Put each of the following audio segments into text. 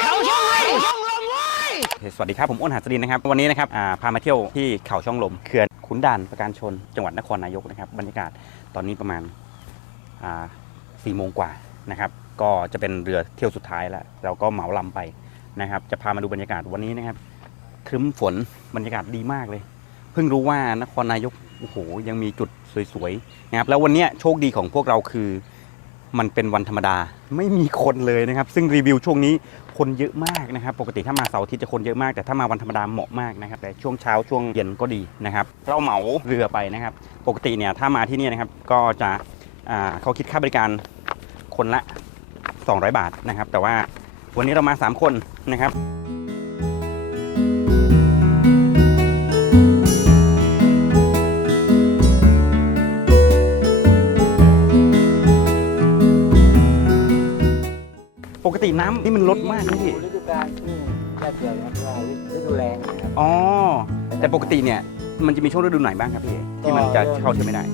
เขาช่องลมช่องลมเว้ยสวัสดีครับผมอ้นหาสดินนะครับวันนี้นะครับอ่าพามาเที่ยวที่เขาช่องลมเขื่อนขุนด่านประการชน จังหวัดนครนายกนะครับบรรยากาศตอนนี้ประมาณอ่าสี่โมงกว่านะครับก็จะเป็นเรือเที่ยวสุดท้ายแล้วเราก็เหมาลำไปนะครับ จะพามาดูบรรยากาศวันนี้นะครับครึ้มฝนบรรยากาศดีมากเลย เพิ่งรู้ว่านครนายกโอ้โหยังมีจุดสวยๆนะครับแล้ววันนี้โชคดีของพวกเราคือมันเป็นวันธรรมดาไม่มีคนเลยนะครับ ซึ่งรีวิวช่วงนี้ คนเยอะมากนะครับ ปกติถ้ามาเสาร์อาทิตย์จะคนเยอะมาก แต่ถ้ามาวันธรรมดาเหมาะมากนะครับ แต่ช่วงเช้าช่วงเย็นก็ดีนะครับ เราเหมาเรือไปนะครับ ปกติเนี่ยถ้ามาที่นี่นะครับ ก็จะเขาคิดค่าบริการคนละ 200 บาทนะครับ แต่ว่าวันนี้เรามา 3 คนนะครับ น้ำนี่มันลดมากนะพี่ ฤดูกาลช่วงแค่เดียวนะครับว่าฤดูแรงนะครับอ๋อ แต่ปกติเนี่ย มันจะมีช่วงฤดูไหนบ้างครับพี่ที่มันจะเข้าเที่ยวไม่ได้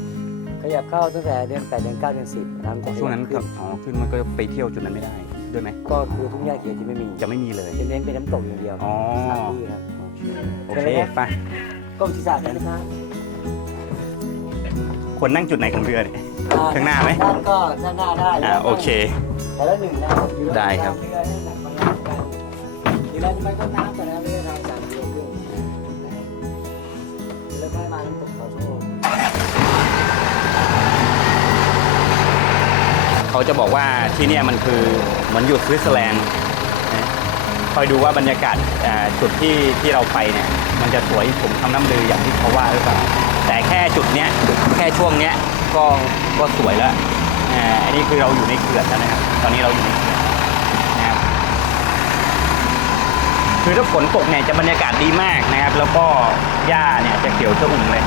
ขยับเข้าตั้งแต่เดือน8เดือน9เดือน10น้ำจะช่วงนั้นขึ้ก็อ๋อขึ้นมันก็ไปเที่ยวจุดนั้นไม่ได้ด้วยไหมก็คือทุ่งหญ้าเขียวจะไม่มีจะไม่มีเลยจะเน้นเป็นน้ำตกอย่างเดียวอ๋อสถานที่ครับโอเคไปก้มศีรษะกันนะครับควรนั่งจุดไหนของเรือเนี่ยข้างหน้าไหมด้านก็ด้านหน้าได้อ่าโอเค แต่ละหนึ่งนะได้ครับเรือให้หนักบาลานซ์กันเดี๋ยวเราไปต้นน้ำก่อนนะครับเรือทางสามกิโลครึ่งนะครับแล้วก็มาน้ำตกเขาชั่วโมงเขาจะบอกว่าที่เนี่ยมันคือเหมือนอยู่สวิตเซอร์แลนด์นะคอยดูว่าบรรยากาศอ่าจุดที่ที่เราไปเนี่ย มันจะสวยผมคำน้ำลืออย่างที่เขาว่าหรือเปล่าแต่แค่จุดเนี้ยแค่ช่วงเนี้ยก็ก็สวยแล้ว อ่าอันนี้คือเราอยู่ในเขื่อนแล้วนะครับ ตอนนี้เราอยู่ในเขื่อนนะครับ คือถ้าฝนตกเนี่ยจะบรรยากาศดีมากนะครับ แล้วก็หญ้าเนี่ยจะเขียวชอุ่มเลย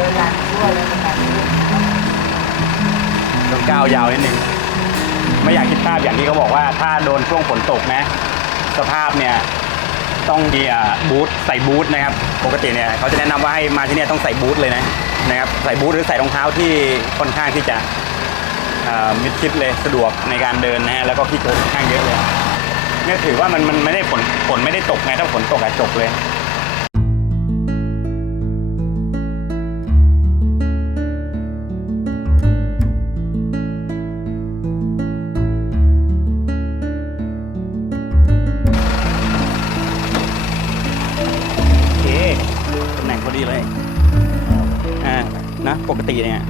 ดินลังชั่วเลยนะครับต้องก้าวยาวนิดนึง ไม่อยากคิดภาพอย่างที่เขาบอกว่า ถ้าโดนช่วงฝนตกนะ สภาพเนี่ยต้องมีอ่าบูทใส่บูทนะครับ ปกติเนี่ยเขาจะแนะนำว่าให้มาที่นี่ต้องใส่บูทเลยนะนะครับใส่บูทหรือใส่รองเท้าที่ค่อนข้างที่จะมิดชิดเลยสะดวกในการเดินนะฮะแล้วก็ที่โกงค่อนข้างเยอะเลยเนี่ยถือว่ามันมันไม่ได้ฝนฝนไม่ได้ตกไงถ้าฝนตกอะจบเลย ตำแหน่งพอดีเลยอ่านะปกติเนี่ย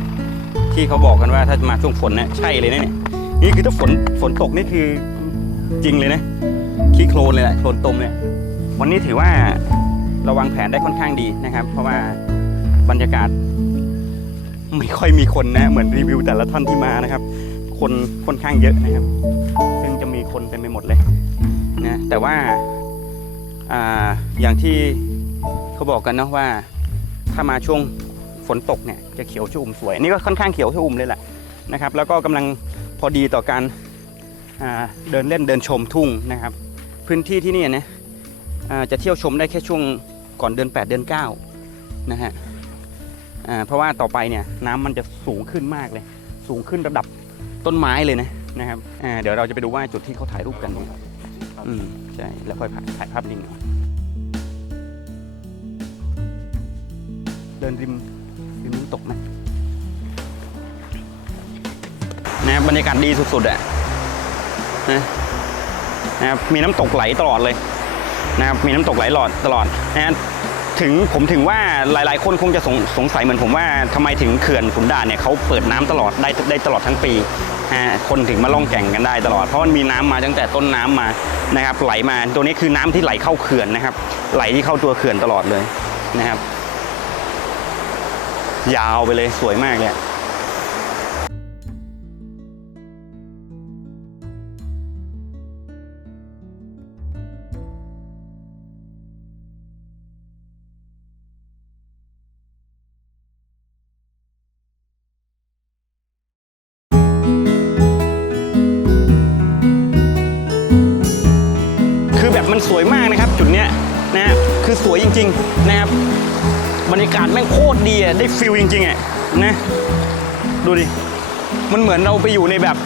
ที่เขาบอกกันว่าถ้ามาช่วงฝนเนี่ยใช่เลยนะเนี่ยนี่คือถ้าฝนฝนตกนี่คือจริงเลยนะขี้โคลนเลยแหละโคลนตมเลยวันนี้ถือว่าราวางแผนได้ค่อนข้างดีนะครับ เพราะว่าบรรยากาศ ไม่ค่อยมีคนนะเหมือนรีวิวแต่ละท่านที่มานะครับ คนค่อนข้างเยอะนะครับ ซึ่งจะมีคนเต็มไปหมดเลยนะแต่ว่าอ่าอย่างที่ เขาบอกกันเนาะว่า ถ้ามาช่วงฝนตกเนี่ยจะเขียวชอุ่มสวยอันนี่ก็ค่อนข้างเขียวชอุ่มเลยแหละนะครับ แล้วก็กำลังพอดีต่อการเดินเล่นเดินชมทุ่งนะครับ พื้นที่ที่นี่นะจะเที่ยวชมได้แค่ช่วงก่อนเดือน 8 เดือน9นะฮะเพราะว่าต่อไปเนี่ยน้ำมันจะสูงขึ้นมากเลย สูงขึ้นระดับต้นไม้เลยนะนะครับเดี๋ยวเราจะไปดูว่าจุดที่เขาถ่ายรูปกันเนี่ยอืมใช่แล้วค่อยถ่ายภาพนิ่งเอา เดินริมริมน้ำตกนะนะครับบรรยากาศดีสุดๆอะนะนะครับมีน้ำตกไหลตลอดเลยนะครับมีน้ำตกไหลหลอดตลอดนะถึงผมถึงว่าหลายๆ คนคงจะสงสงสัยเหมือนผมว่าทำไมถึงเขื่อนขุนด่านเนี่ยเขาเปิดน้ำตลอดได้ได้ตลอดทั้งปีฮะคนถึงมาล่องแก่งกันได้ตลอดเพราะมันมีน้ำมาตั้งแต่ต้นน้ำมานะครับไหลมาตัวนี้คือน้ำที่ไหลเข้าเขื่อนนะครับ ไหลที่เข้าตัวเขื่อนตลอดเลยนะครับ ยาวไปเลยสวยมากเลยอะคือแบบมันสวยมากนะครับ จุดเนี้ยนะฮะคือสวยจริง ๆ นะครับ บรรยากาศแม่งโคตรดีอะได้ฟิลจริงๆอะนะดูดิ มันเหมือนเราไปอยู่ในแบบ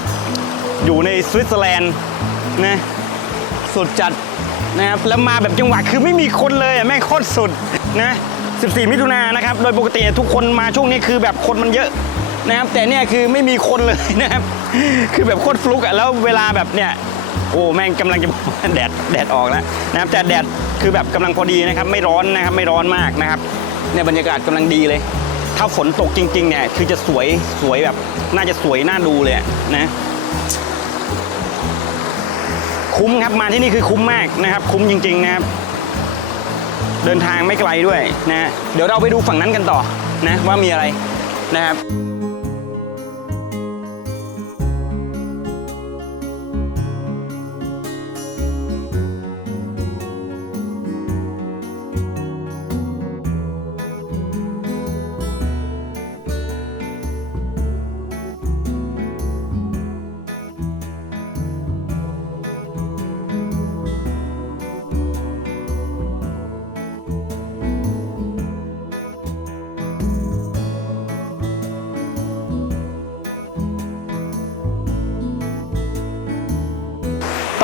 อยู่ในสวิตเซอร์แลนด์นะสุดจัดนะครับแล้วมาแบบจังหวะคือไม่มีคนเลยอะแม่งโคตรสุดนะ 14 มิถุนายนนะครับ โดยปกติทุกคนมาช่วงนี้คือแบบคนมันเยอะนะครับ แต่เนี่ยคือไม่มีคนเลยนะครับ คือแบบโคตรฟลุกอะแล้วเวลาแบบเนี่ยโอ้แม่งกำลังจะแดดแดดออกแล้วนะครับแต่แดดคือแบบกำลังพอดีนะครับ ไม่ร้อนนะครับไม่ร้อนมากนะครับ เนี่ยบรรยากาศกำลังดีเลย ถ้าฝนตกจริง ๆ เนี่ยคือจะสวยสวยแบบ น่าจะสวยน่าดูเลยนะคุ้มครับมาที่นี่คือคุ้มมากนะครับ คุ้มจริง ๆ นะครับ เดินทางไม่ไกลด้วยนะ เดี๋ยวเราไปดูฝั่งนั้นกันต่อนะว่ามีอะไรนะครับ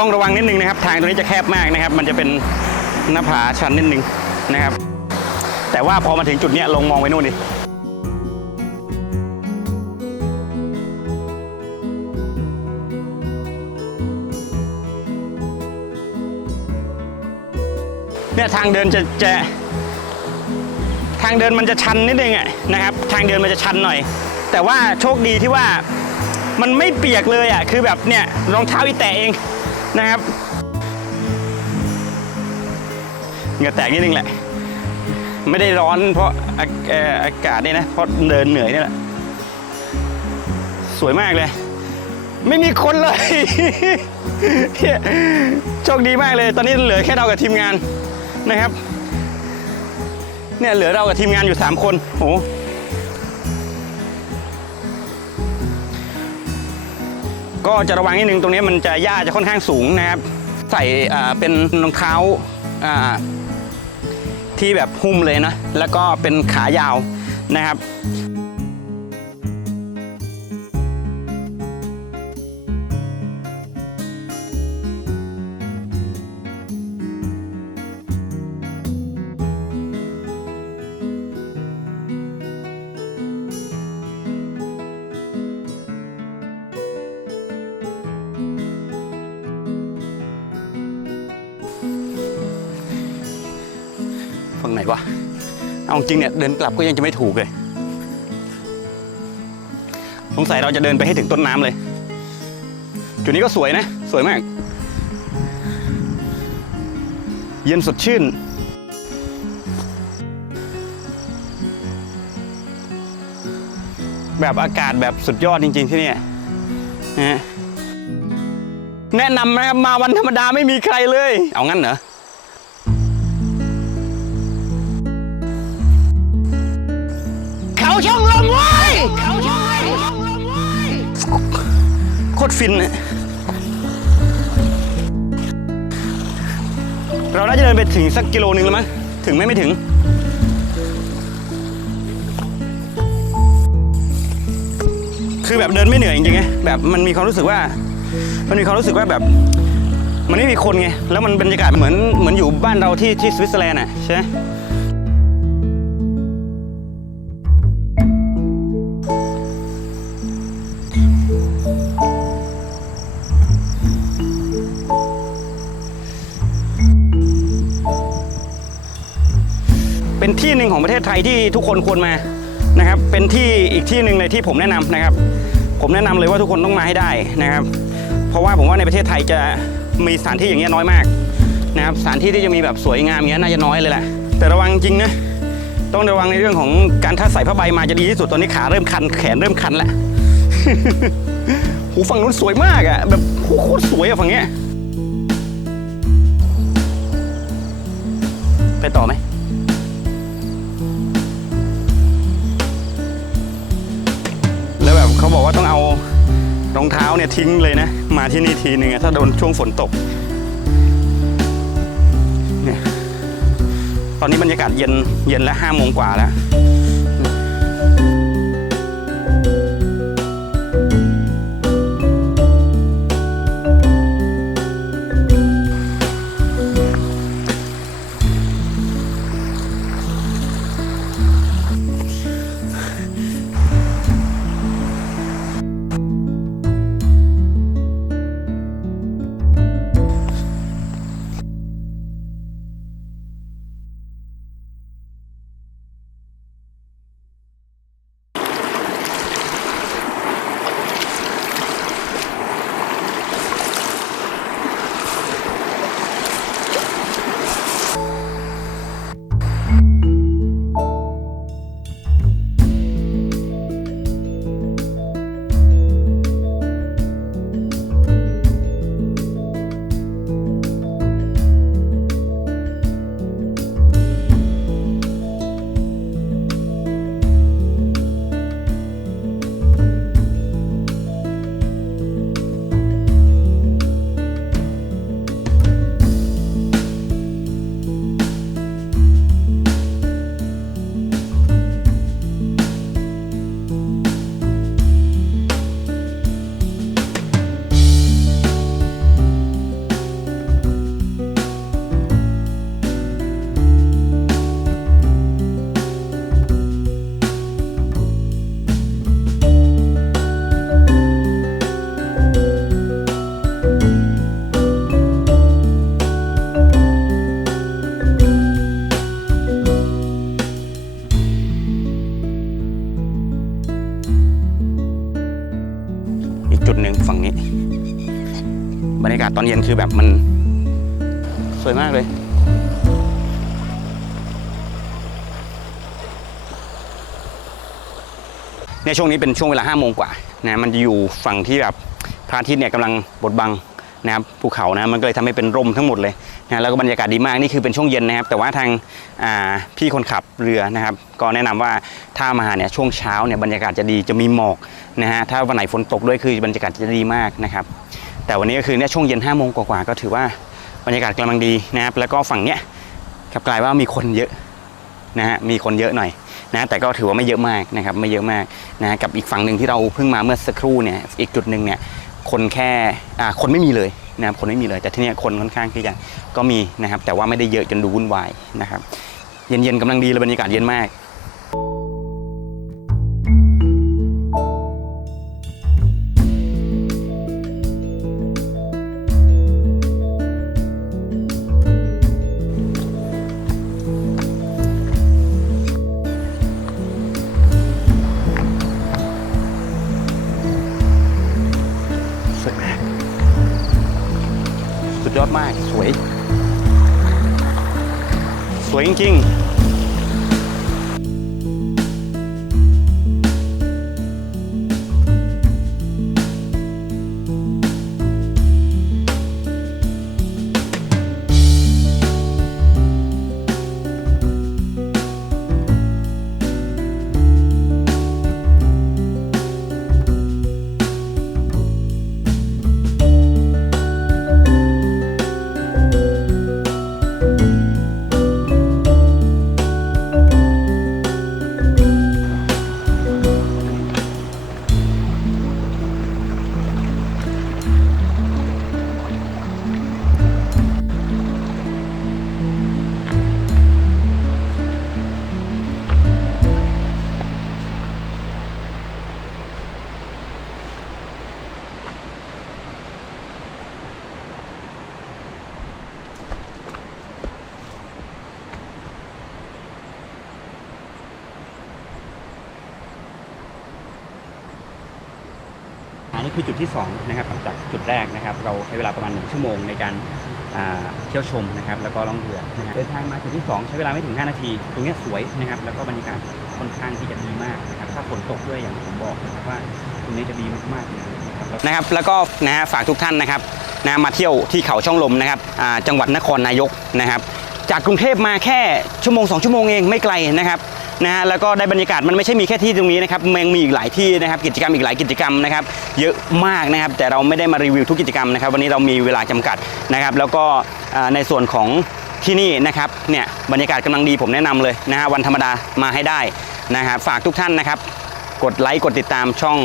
ต้องระวังนิดนึงนะครับ ทางตรงนี้จะแคบมากนะครับ มันจะเป็นหน้าผาชันนิดนึงนะครับ แต่ว่าพอมาถึงจุดนี้ลงมองไปนู่นดิเนี่ยทางเดินจะจะทางเดินมันจะชันนิดนึงอะนะครับ ทางเดินมันจะชันหน่อย แต่ว่าโชคดีที่ว่ามันไม่เปียกเลยอะคือแบบเนี่ยรองเท้าอีแตะเอง นะครับเหงื่อแตกนิดนึงแหละ ไม่ได้ร้อนเพราะอาอ่อากาศเนี่ยนะ เพราะเดินเหนื่อยนี่แหละ สวยมากเลย ไม่มีคนเลย โชคดีมากเลย ตอนนี้เหลือแค่เรากับทีมงานนะครับ เนี่ยเหลือเรากับทีมงานอยู่ 3 คนโอ้โห ก็จะระวังนิดนึงตรงนี้มันจะหญ้าจะค่อนข้างสูงนะครับ ใส่เป็นรองเท้าอ่าที่แบบหุ้มเลยนะ แล้วก็เป็นขายาวนะครับ ฝั่งไหนวะ เอาจริงเนี่ยเดินกลับก็ยังจะไม่ถูกเลย สงสัยเราจะเดินไปให้ถึงต้นน้ำเลย จุดนี้ก็สวยนะ สวยมาก เย็นสดชื่นแบบอากาศแบบสุดยอดจริง ๆ ที่นี่นะแนะนำนะครับมาวันธรรมดาไม่มีใครเลย เอางั้นเหรอ ช่องลมเว้ยเขาช่องลมเว้ยโคตรฟินอะเราน่าจะเดินไปถึงสักกิโลนึงแล้วมั้งถึงไหมไม่ถึง คือแบบเดินไม่เหนื่อยจริงๆไงแบบมันมีความรู้สึกว่า มันมีความรู้สึกว่าแบบมันไม่มีคนไง แล้วมันบรรยากาศเหมือนเหมือนอยู่บ้านเราที่ที่สวิตเซอร์แลนด์อะใช่ไหม ของประเทศไทยที่ทุกคนควรมานะครับ เป็นที่อีกที่หนึ่งเลยที่ผมแนะนำนะครับ ผมแนะนำเลยว่าทุกคนต้องมาให้ได้นะครับ เพราะว่าผมว่าในประเทศไทยจะมีสถานที่อย่างเงี้ยน้อยมากนะครับสถานที่ที่จะมีแบบสวยงามอย่างเงี้ยน่าจะน้อยเลยแหละแต่ระวังจริงนะต้องระวังในเรื่องของการถ้าใส่ผ้าใบมาจะดีที่สุดตอนนี้ขาเริ่มคันแขนเริ่มคันแล้วหูฝั่งนู้นสวยมากอะแบบโคตรสวยอะฝั่งเนี้ยไปต่อไหม เขาบอกว่าต้องเอารองเท้าเนี่ยทิ้งเลยนะ มาที่นี่ทีหนึ่งถ้าโดนช่วงฝนตกเนี่ยตอนนี้บรรยากาศเย็นเย็นแล้วห้าโมงกว่าแล้ว ฝั่งนี้ บรรยากาศตอนเย็นคือแบบมัน สวยมากเลย เนี่ยช่วงนี้เป็นช่วงเวลาห้าโมงกว่านะมันจะอยู่ฝั่งที่แบบพระอาทิตย์เนี่ยกำลังบดบัง นะครับภูเขานะมันก็เลยทำให้เป็นร่มทั้งหมดเลยนะแล้วก็บรรยากาศดีมากนี่คือเป็นช่วงเย็นนะครับ แต่ว่าทางาพี่คนขับเรือนะครับ ก็แนะนำว่าถ้ามาเนี่ยช่วงเช้าเนี่ยบรรยากาศจะดีจะมีหมอกนะฮะถ้าวันไหนฝนตกด้วยคือบรรยากาศจะดีมากนะครับ แต่วันนี้ก็คือเนี่ยช่วงเย็นห้าโมงกว่าๆก็ถือว่าบรรยากาศกำลังดีนะครับ แล้วก็ฝั่งเนี้ยกลับกลายว่ามีคนเยอะนะฮะมีคนเยอะหน่อยนะแต่ก็ถือว่าไม่เยอะมากนะครับไม่เยอะมากนะกับอีกฝั่งหนึ่งที่เราเพิ่งมาเมื่อสักครู่เนี่ยอีกจุดหนึ่งเนี่ย คนแค่คนไม่มีเลยนะครับคนไม่มีเลย แต่ที่นี่คนค่อนข้างที่จะก็มีนะครับ แต่ว่าไม่ได้เยอะจนดูวุ่นวายนะครับ เย็นๆกำลังดีเลยบรรยากาศเย็นมาก คือจุดที่ 2 นะครับจากจุดแรกนะครับ เราใช้เวลาประมาณ 1 ชั่วโมงในการเที่ยวชมนะครับ แล้วก็ล่องเรือนะฮะเดินทางมาจุดที่ 2 ใช้เวลาไม่ถึง 5 นาที ตรงนี้สวยนะครับ แล้วก็บรรยากาศค่อนข้างที่จะดีมากนะครับ ถ้าฝนตกด้วยอย่างผมบอกนะครับว่าตรงนี้จะดีมากๆเลยนะครับนะครับ แล้วก็นะฮะฝากทุกท่านนะครับนะมาเที่ยวที่เขาช่องลมนะครับจังหวัดนครนายกนะครับ จากกรุงเทพมาแค่ชั่วโมง 2 ชั่วโมงเองไม่ไกลนะครับ นะฮะแล้วก็ได้บรรยากาศมันไม่ใช่มีแค่ที่ตรงนี้นะครับมันยังมีอีกหลายที่นะครับกิจกรรมอีกหลายกิจกรรมนะครับเยอะมากนะครับแต่เราไม่ได้มารีวิวทุกกิจกรรมนะครับวันนี้เรามีเวลาจำกัดนะครับ แล้วก็ในส่วนของที่นี่นะครับเนี่ยบรรยากาศกำลังดีผมแนะนำเลยนะฮะวันธรรมดามาให้ได้นะครับฝากทุกท่านนะครับกดไลค์กดติดตามช่อง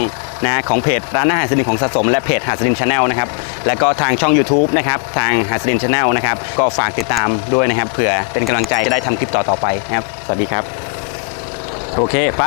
นะของเพจร้านอาหารสลินของสะสมและเพจหาสลินชาแนลนะครับแล้วก็ทางช่อง YouTube นะครับทางหาสลินชาแนลนะครับก็ฝากติดตามด้วยนะครับเผื่อเป็นกำลังใจจะได้ทำคลิปต่อๆไปนะครับสวัสดีครับ โอเค ไป